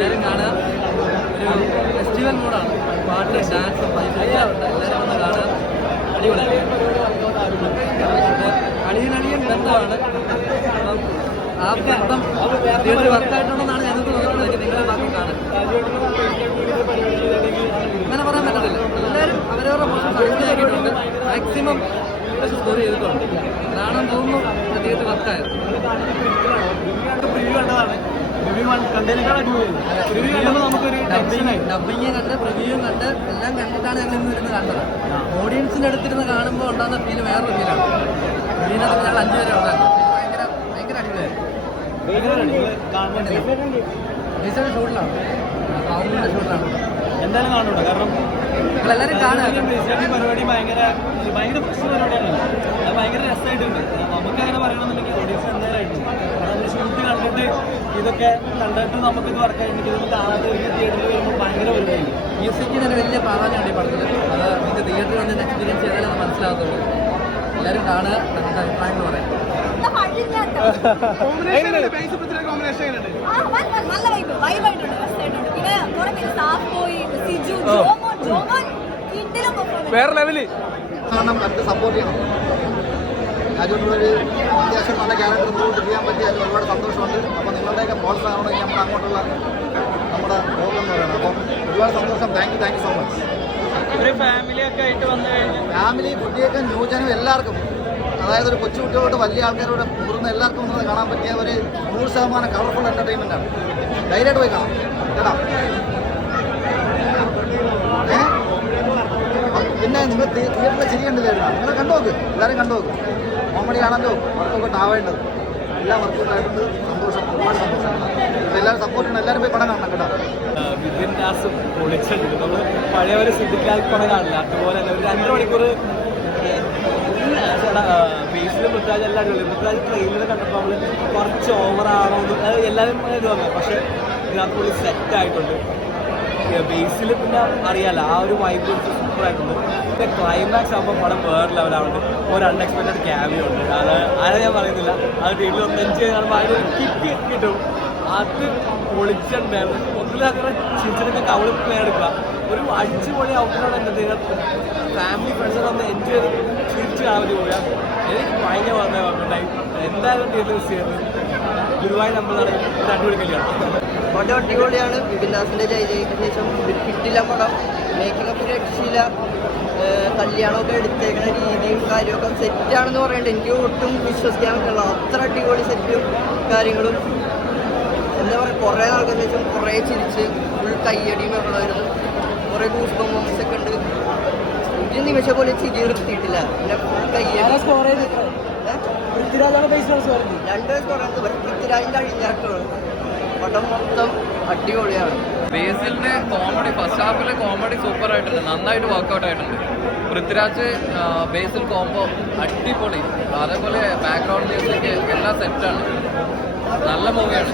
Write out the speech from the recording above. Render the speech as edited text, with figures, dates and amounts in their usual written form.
എല്ലാവരും കാണുക. ഒരു ഫെസ്റ്റിവൽ മൂഡാണ്. പാട്ട്, ഡാൻസ്, എല്ലാം ഉണ്ട്. എല്ലാവരും വന്ന് കാണുക. അടിപൊളിയാണ്. അളിയൻ ബന്ധമാണ്. അപ്പം ആ ബന്ധം തിയേറ്റർ വർക്കായിട്ടുണ്ടെന്നാണ് ഞങ്ങൾക്ക് തോന്നുന്നത്. നിങ്ങളെ ബാക്കി കാണുക. അങ്ങനെ പറയാൻ പറ്റത്തില്ല. എല്ലാവരും അവരവരുടെ മോശം മനസ്സിലാക്കിയിട്ടുണ്ട്. മാക്സിമം സ്കോർ ചെയ്തിട്ടുണ്ട്. അതാണ് തോന്നുന്നു തിയേറ്റർ വർക്കായത്. ഡബിങ് കണ്ട് പ്രിവ്യൂവും കണ്ട് എല്ലാം കണ്ടിട്ടാണ് ഞങ്ങൾ ഇന്ന് ഇരുന്ന് കണ്ടത്. ഓഡിയൻസിൻ്റെ അടുത്തിരുന്ന് കാണുമ്പോൾ ഉണ്ടാകുന്ന ഫീല് വേറൊരു ഫീലാണ്. ഇതിനകത്ത് ഞങ്ങൾ 5 പേരെ ഉണ്ടായിരുന്നു. ഭയങ്കര അടിപൊളിയായിരുന്നു. ഷൂട്ടിലാണ്, ക്രൗഡിൻ്റെ ഷൂട്ടിലാണ്. എന്തായാലും കാണുന്നുണ്ട്. കാരണം എല്ലാവരും കാണുക. പരിപാടി ഭയങ്കര പ്രശ്ന പരിപാടിയാണ്. അത് ഭയങ്കര രസമായിട്ടുണ്ട്. നമുക്കങ്ങനെ പറയണമെന്നുണ്ടെങ്കിൽ ഓഡിയൻസ് എന്തായാലും നമ്മൾ ഷൂട്ട് കണ്ടിട്ട് ഇതൊക്കെ കണ്ടിട്ട് നമുക്കിത് വർക്കായിട്ട് ഇതൊക്കെ കാണാതെ തിയേറ്ററിൽ വരുമ്പോൾ ഭയങ്കര പരിപാടിയാണ്. മ്യൂസിക്കിന് തന്നെ വലിയ പ്രാധാന്യമുണ്ട് ഈ പടത്തിൽ. അത് നിങ്ങൾക്ക് തിയേറ്ററിൽ വന്ന് എക്സ്പീരിയൻസ് ചെയ്താലേ അത് മനസ്സിലാകത്തുള്ളൂ. എല്ലാവരും കാണുക, നമുക്ക് അഭിപ്രായങ്ങൾ പറയാം. വേറെ ലെവല് സപ്പോർട്ട് ചെയ്യണം. രാജുവിനൊരു അത്യാവശ്യം നല്ല ക്യാരക്ടർ മുന്നോട്ട് ചെയ്യാൻ പറ്റി. അതിൽ ഒരുപാട് സന്തോഷമുണ്ട്. അപ്പോൾ നിങ്ങളുടെയൊക്കെ പ്രോത്സാഹനമാണെങ്കിൽ നമ്മൾ അങ്ങോട്ടുള്ള നമ്മുടെ ലോകം എന്ന് പറയുന്നത്. അപ്പം ഒരുപാട് സന്തോഷം. Thank you so much. ഒരു ഫാമിലിയൊക്കെ ആയിട്ട് വന്നു കഴിഞ്ഞാൽ ഫാമിലി, കുട്ടിയൊക്കെ, ന്യൂജനും എല്ലാവർക്കും, അതായത് ഒരു കൊച്ചു കുട്ടികളോട് വലിയ ആൾക്കാരോട് മുതിർന്ന എല്ലാവർക്കും ഒന്ന് കാണാൻ പറ്റിയ ഒരു 100% കളർഫുൾ എൻ്റർടൈൻമെൻ്റ് ആണ്. ധൈര്യമായിട്ട് പോയി കാണാം കേട്ടോ. പിന്നെ നിങ്ങൾ തിയേറ്ററിലെ ചിരിയുണ്ടല്ലോ, നിങ്ങൾ കണ്ടുനോക്ക്. എല്ലാവരും കണ്ടുനോക്ക്. കോമഡി ആണല്ലോ വർക്കൗട്ട് ആവേണ്ടത്. എല്ലാം വർക്കൗട്ട് ആയിട്ടുണ്ട്. സന്തോഷം, ഒരുപാട് സന്തോഷമാണ്. എല്ലാവരും സപ്പോർട്ട് ചെയ്യണം. എല്ലാവരും പോയി പടം കാണണം കേട്ടോ. വിപിൻ ദാസും പൊളിച്ചിട്ടുണ്ട്. നമ്മൾ പഴയ ഒരു സിദ്ദിഖാൽ പടം കാണില്ല, അതുപോലെ തന്നെ ഒരു 2 മണിക്കൂർ ബേസിൽ പൃഥ്വിരാജ് എല്ലാം അടിപൊളി. പൃഥ്വിരാജ് ട്രെയിലർ കണ്ടപ്പോൾ നമ്മൾ കുറച്ച് ഓവറാണോ എന്ന് എല്ലാവരും ഇത് വന്നു. പക്ഷേ ഇതിനകത്ത് പുള്ളി സെറ്റായിട്ടുണ്ട്. ബേസിൽ പിന്നെ അറിയാലോ ആ ഒരു വൈബ് സൂപ്പറായിട്ടുണ്ട്. പിന്നെ ക്ലൈമാക്സ് ആകുമ്പോൾ പടം വേറെ ലെവലാവുന്നുണ്ട്. ഒരു അൺഎക്സ്പെക്റ്റഡ് ക്യാമിയോ ഉണ്ട്. അത് ഞാൻ പറയുന്നില്ല. അത് വീട്ടിൽ ഒന്ന് എൻജോയ് ചെയ്യുമ്പോൾ അതിനൊരു കിക്ക് കിട്ടും. അത് പൊളിച്ചിട്ടുണ്ടായിരുന്നു. ഒന്നിലും അങ്ങനെ ചിരിച്ചിട്ടൊക്കെ കവള് പേരെടുക്കുക. ഒരു അടിച്ചുപൊളി ഔട്ടിലാണ് എൻ്റെ ഫാമിലി ഫ്രണ്ട്സിനെ ഒന്ന് എൻജോയ് ചെയ്ത് ചിരിച്ച് കാണാൻ പോയാൽ എനിക്ക് ഭയങ്കര വന്നിട്ടുണ്ടായി. എന്തായാലും തിയേറ്റർ മിസ് ചെയ്യുന്നത്. ഗുരുവായൂർ നമ്മളാണ് ഒരു അടിപൊളി കല്യാണം. പടം അടിപൊളിയാണ്. വിപിൻ ദാസിൻ്റെ ജയിക്ക് ശേഷം കിട്ടില്ല പടം. മേക്കിംഗ് ഒക്കെ രക്ഷയില്ല. കല്യാണമൊക്കെ എടുത്തേക്കുന്ന രീതിയും കാര്യമൊക്കെ സെറ്റാണെന്ന് പറയണ്ടത് എനിക്ക് ഒട്ടും വിശ്വസിക്കാൻ പറ്റില്ല. അത്ര അടിപൊളി സെറ്റും കാര്യങ്ങളും. എന്താ പറയുക, കുറേ നാൾക്ക് ശേഷം കുറേ ചിരിച്ച് ഫുൾ കയ്യടിയും ഉള്ളതായിരുന്നു. കുറേ ഗൂസ് ബംസ് ഒക്കെ ഉണ്ട്. ഒരു നിമിഷം പോലെ ചിരി നിർത്തിയിട്ടില്ല. പിന്നെ ഫുൾ കയ്യടി. 2 സ്കോർ പൃഥ്വിരാജിൻ്റെ അഴിഞ്ഞാട്ടുള്ളൂ. പടം മൊത്തം അടിപൊളിയാണ്. ബേസിലിന്റെ കോമഡി, ഫസ്റ്റ് ഹാഫിലെ കോമഡി സൂപ്പർ ആയിട്ടുണ്ട്. നന്നായിട്ട് വർക്കൗട്ട് ആയിട്ടുണ്ട്. പൃഥ്വിരാജ് ബേസിൽ കോംബോ അടിപൊളി. അതേപോലെ ബാക്ക്ഗ്രൗണ്ട് മ്യൂസിക് എല്ലാം സെറ്റാണ്. നല്ല മൂവിയാണ്.